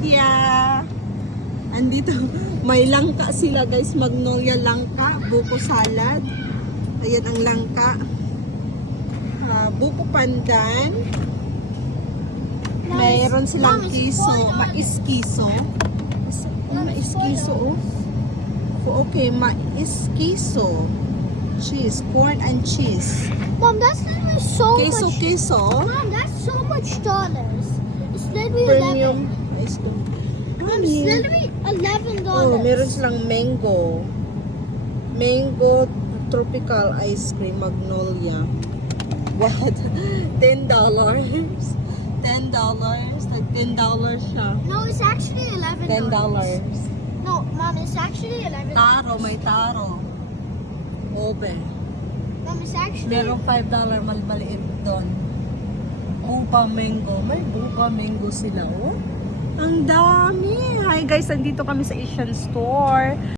India. Andito, may langka sila guys, magnolia langka, buko salad. Ayan ang langka. Ah, buko pandan. Mayroon silang kiso, mais kiso. Mais kiso oh. Okay, mais kiso. Cheese, corn and cheese. Mom, that's so Queso, much. queso. Mom, that's so much dollars. It's literally Premium ice cream. Mom, it's literally eleven Oh, dollars. meron silang mango. Mango tropical ice cream magnolia. What? Ten dollars. Ten dollars. Like ten dollars siya. No, it's actually eleven Ten dollars. No, Mom, it's actually eleven. Taro, may taro. Obe. Mom, it's actually. Merong five dollar mal maliit doon. Bupa mango. May bupa mango sila, oh. Ang dami. Hi guys, andito kami sa Asian store.